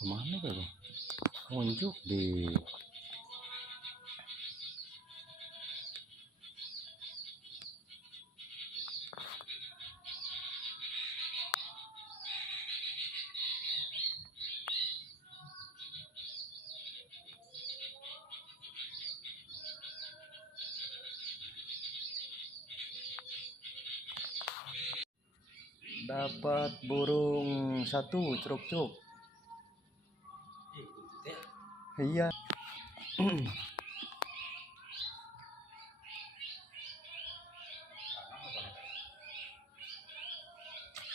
Kemana tuh? Unjuk di dapat burung satu ceruk-ceruk. Iya.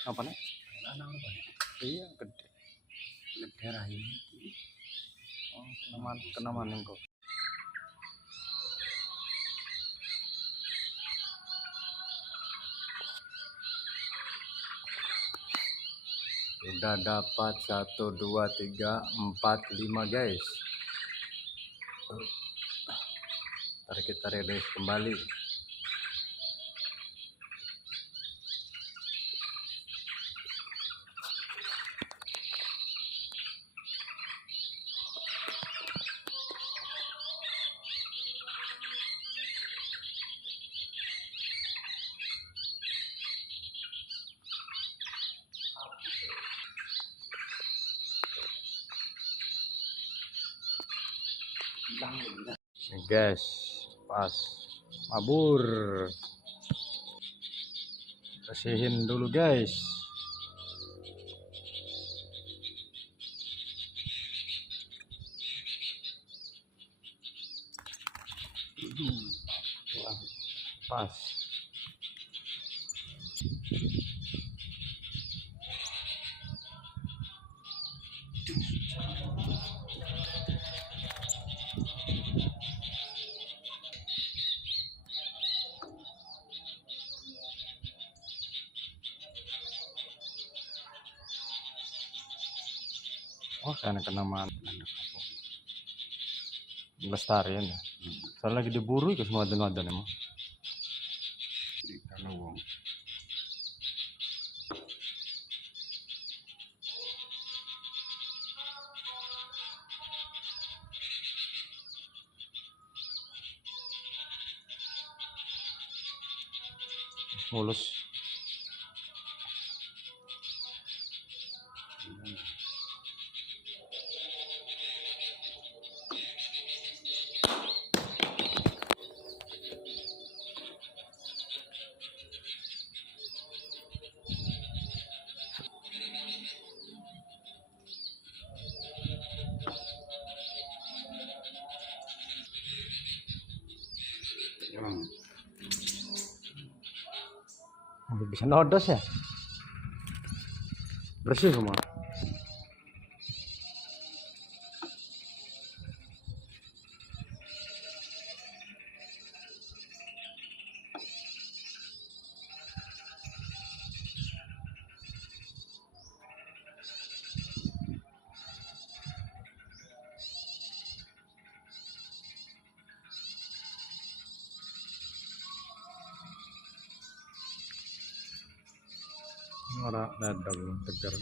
Apa nih? Iya, gede. Gede rahim. Oh, kenaman kok. Udah dapat 1 2 3 4 5 guys. Ntar kita rilis kembali. Guys, pas mabur, bersihin dulu guys. Pas. Oh, karena kenamaan lestarian ya. Soalnya lagi diburu ke semua dan emang. Kalau wong. Mulus. Bisa nodos ya, bersih semua. Ora dadang tegar.